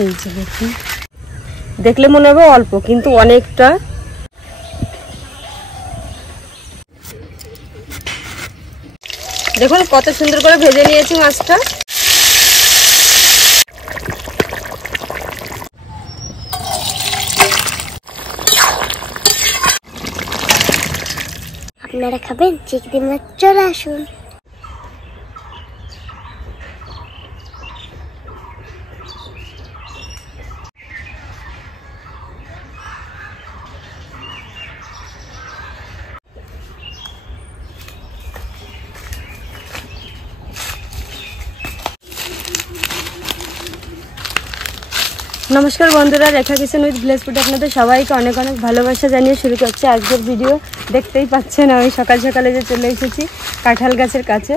এই যে দেখুন, দেখলে মনে হবে অল্প কিন্তু অনেকটা। দেখুন কত সুন্দর করে ভেজে নিয়েছি মাছটা। আপনারা খাবেন চিংড়ি মাছ? চলে আসুন। নমস্কার বন্ধুরা, রেখা কিচেন উইথ ভিলেজ ফুড আপনাদের সবাইকে অনেক অনেক ভালোবাসা জানিয়ে শুরু করছে আজকের ভিডিও। দেখতেই পাচ্ছেন আমি সকাল সকালে যে চলে এসেছি কাঁঠাল গাছের কাছে।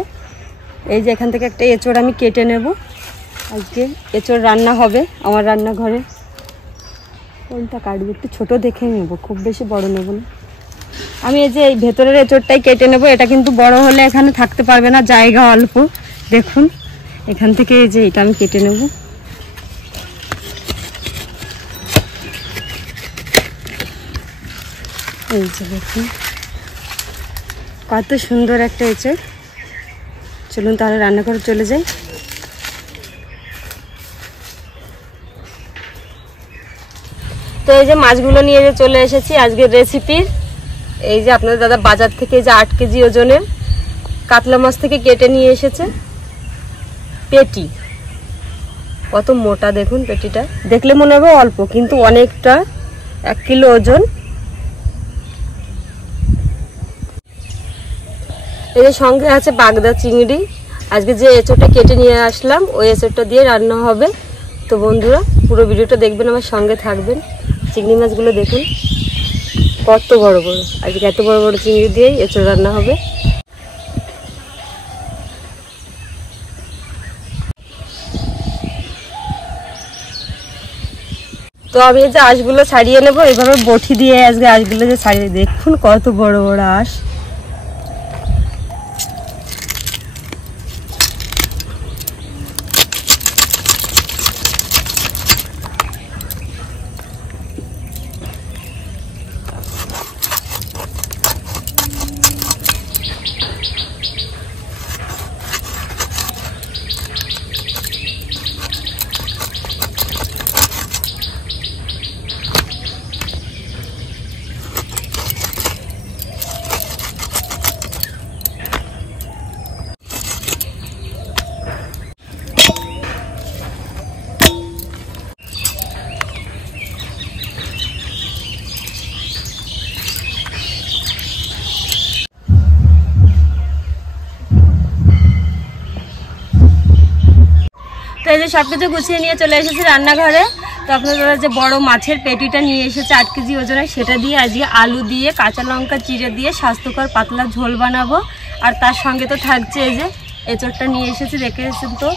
এই যে এখান থেকে একটা এঁচড় আমি কেটে নেব। আজকে এঁচড় রান্না হবে আমার রান্নাঘরে। কোনটা কাটবো একটু ছোটো দেখে নেব, খুব বেশি বড় নেব না। আমি এই যে এই ভেতরের এঁচড়টাই কেটে নেব। এটা কিন্তু বড় হলে এখানে থাকতে পারবে না, জায়গা অল্প। দেখুন এখান থেকে এই যে এটা আমি কেটে নেব। এই যে দেখুন কত সুন্দর একটা এঁচড়। চলুন তাহলে রান্নাঘরে চলে যাই। তো এই যে মাছগুলো নিয়ে যে চলে এসেছি আজকের রেসিপির। এই যে আপনাদের দাদা বাজার থেকে এই যে 8 কেজি ওজনের কাতলা মাছ থেকে কেটে নিয়ে এসেছে পেটি। কত মোটা দেখুন পেটিটা, দেখলে মনে হবে অল্প কিন্তু অনেকটা, 1 কিলো ওজন। এই যে সঙ্গে আছে বাগদা চিংড়ি। আজকে যে এঁচড়টা কেটে নিয়ে আসলাম ওই এঁচড়টা দিয়ে রান্না হবে। তো বন্ধুরা পুরো ভিডিওটা দেখবেন, আমার সঙ্গে থাকবেন। চিংড়ি মাছগুলো দেখুন কত বড় বড়। আজকে এত বড় বড় চিংড়ি দিয়েই এঁচড় রান্না হবে। তো আমি এই যে আঁশগুলো ছাড়িয়ে নেবো এইভাবে বটি দিয়ে। আজকে আঁশগুলো যে ছাড়িয়ে, দেখুন কত বড় বড় আঁশ। তো এই যে সব কিছু গুছিয়ে নিয়ে চলে এসেছি রান্নাঘরে। তো আপনারা যে বড় মাছের পেটিটা নিয়ে এসেছে 8 কেজি ওজনের, সেটা দিয়ে আজকে আলু দিয়ে কাঁচা লঙ্কা চিড়ে দিয়ে স্বাস্থ্যকর পাতলা ঝোল বানাবো। আর তার সঙ্গে তো থাকছে এই যে এঁচড়টা নিয়ে এসেছি, দেখেছেন তো।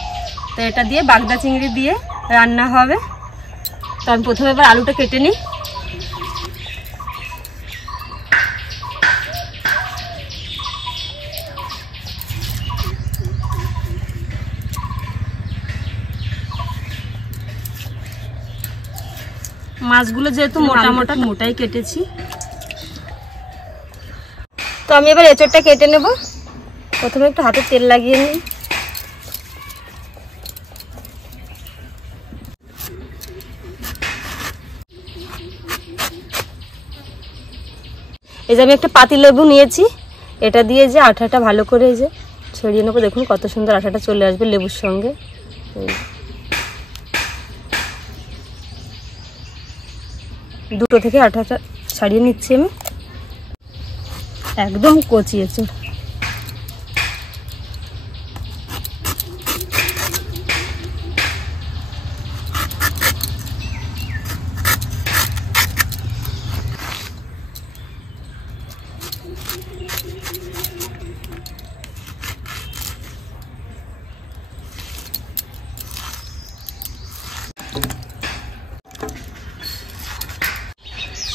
তো এটা দিয়ে বাগদা চিংড়ি দিয়ে রান্না হবে। তো আমি প্রথমে এবার আলুটা কেটে নিই। মাছগুলো যেহেতু মোটা মোটা মোটাই কেটেছি। তো আমি এবার এঁচড়টা কেটে নেব। প্রথমে একটু হাতে তেল লাগিয়ে নিই। এই যে আমি একটা পাতিলেবু নিয়েছি, এটা দিয়ে যে আঠাটা ভালো করে এই যে ছড়িয়ে নেবো। দেখুন কত সুন্দর আঠাটা চলে আসবে লেবুর সঙ্গে। দুটো থেকে আঠাটা ছাড়িয়ে নিচ্ছি আমি। একদম কচিয়েছে।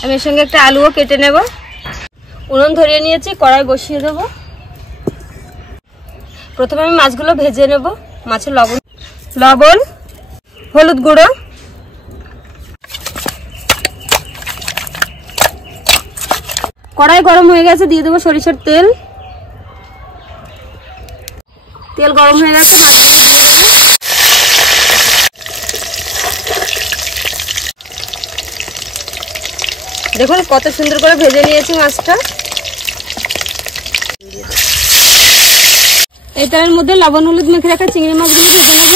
আমি এর সঙ্গে একটা আলুও কেটে নেব। উনুন ধরিয়ে নিয়েছি, কড়াই বসিয়ে দেব। প্রথমে আমি মাছগুলো ভেজে নেব। মাছের লবণ, হলুদ গুঁড়ো, কড়াই গরম হয়ে গেছে, দিয়ে দেবো সরিষার তেল। তেল গরম হয়ে গেছে, মাছগুলো দিয়ে দেবো। দেখুন কত সুন্দর করে ভেজে নিয়েছি মাছটা। এই তেলের মধ্যে লবণ হলুদ মেখে রাখা চিংড়ি মাছগুলো ভেজে নেব।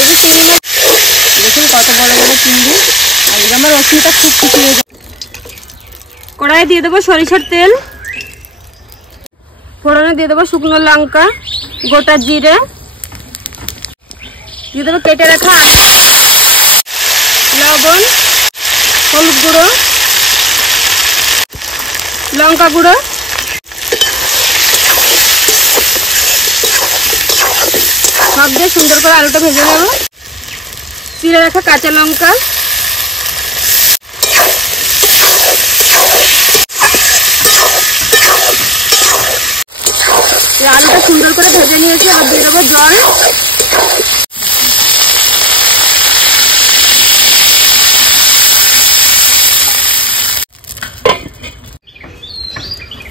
এই যে চিংড়ি মাছ দেখুন কত বড় বড় চিংড়ি, আর আমার রসুনটা খুব শুকিয়ে যায়। কড়াইয়ে দিয়ে দেবো সরিষার তেল, ফোড়নে দিয়ে দেবো শুকনো লঙ্কা, গোটা জিরে, দিয়ে দেবো কেটে রাখা লবণ, হলুদ গুঁড়ো, লঙ্কা গুঁড়ো, সব দিয়ে সুন্দর করে আলুটা ভেজে নেব। চিড়ে রাখা কাঁচা লঙ্কা, আলুটা সুন্দর করে ভেজে নিয়েছি। এবার দিয়ে দেবো জল।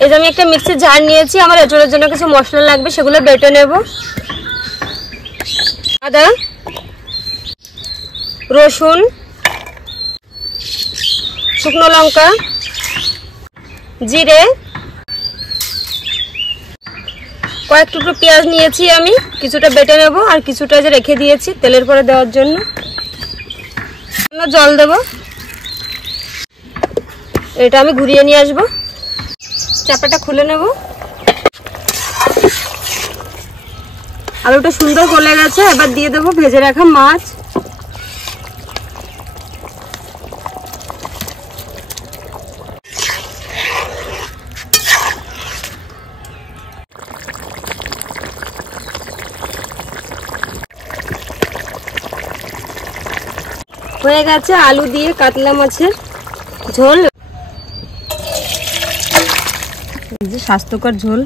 এই যে আমি একটা মিক্সির জার নিয়েছি, আমার এঁচোড়ের জন্য কিছু মশলা লাগবে, সেগুলো বেটে নেব। আদা, রসুন, শুকনো লঙ্কা, জিরে, কয়েক টুকরো পেঁয়াজ নিয়েছি আমি, কিছুটা বেটে নেব আর কিছুটা যে রেখে দিয়েছি তেলের পরে দেওয়ার জন্য। জল দেব, এটা আমি ঘুরিয়ে নিয়ে আসবো। চাপাটা খুলে নেব। আলুটা সুন্দর গলে গেছে, এবার দিয়ে দেবো ভেজে রাখা মাছ। হয়ে গেছে আলু দিয়ে কাতলা মাছের ঝোল, স্বাস্থ্যকর ঝোল।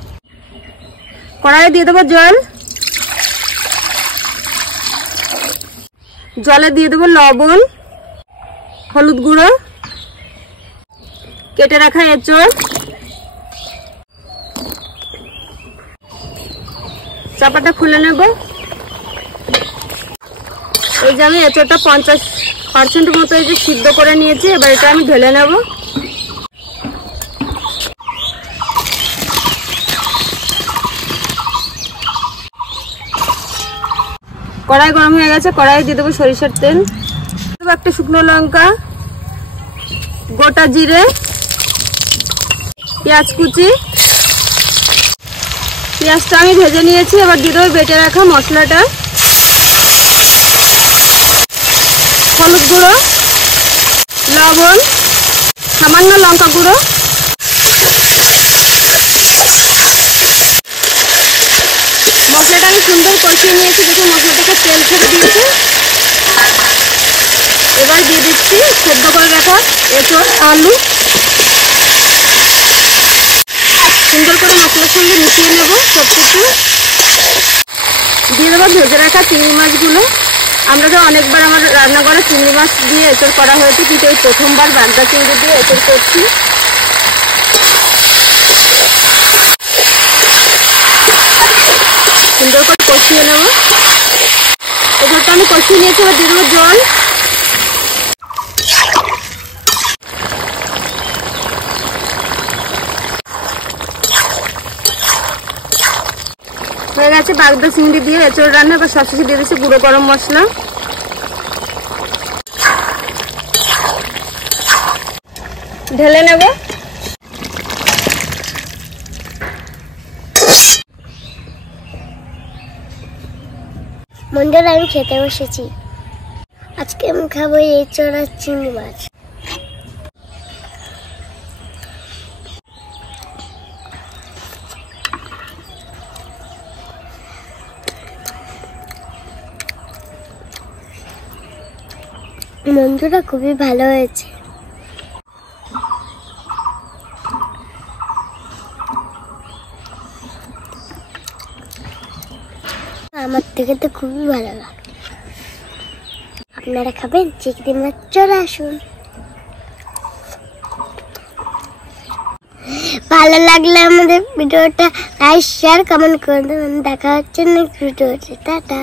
কড়াইয়ে দিয়ে দেবো জল, জলে দিয়ে দেবো লবণ, হলুদ গুঁড়ো, কেটে রাখা এঁচোড়, চাপাটা খুলে নেব। এই যে আমি এঁচোড়টা 50% মতো এই যে সিদ্ধ করে নিয়েছি, এবার এটা আমি ঢেলে নেব। কড়াই গরম হয়ে গেছে, কড়াইয়ে দিয়ে দেবো সরিষার তেল, দেবো একটা শুকনো লঙ্কা, গোটা জিরে, পেঁয়াজ কুচি। পেঁয়াজটা আমি ভেজে নিয়েছি, এবার দিয়ে দেবো বেটে রাখা মশলাটা, হলুদ গুঁড়ো, লবণ, সামান্য লঙ্কা গুঁড়ো, মশলাটা আমি সুন্দর কষিয়ে নিয়েছি। দেখুন মশলাটাকে তেল ছেড়ে দিয়েছে। এবার দিয়ে দিচ্ছি সেদ্ধ করে রাখা এঁচোড়, আলু, সুন্দর করে মশলার সঙ্গে মিশিয়ে নেব সব কিছু। দিয়ে দেবো ভেজে রাখা চিংড়ি মাছগুলো। আমরা তো অনেকবার আমার রান্নাঘরে চিংড়ি মাছ দিয়ে এঁচোড় করা হয়েছে, কিন্তু এই প্রথমবার বাগদা চিংড়ি দিয়ে এঁচোড় করছি। সুন্দর করে কষিয়ে নেব। এঁচোড়টা আমি কষিয়ে নিয়েছি, এবার দিয়ে দেবো জল। হয়ে গেছে বাগদা চিংড়ি দিয়ে এঁচোড় রান্না। এবার সবশেষে দিয়ে দিচ্ছি গুঁড়ো গরম মশলা। ঢেলে নেব। বন্ধুরা আমি খেতে বসেছি। আজকে আমি খাবো এঁচোড় আর চিংড়ি মাছ। বন্ধুরা খুবই ভালো হয়েছে। আমার থেকে তো খুবই ভালো লাগে। আপনারা খাবেন চিংড়ি মাছ, চলে আসুন। ভালো লাগলে আমাদের ভিডিওটা লাইক শেয়ার কমেন্ট করে দেবেন। দেখা হচ্ছে নেক্সট ভিডিওতে। টাটা।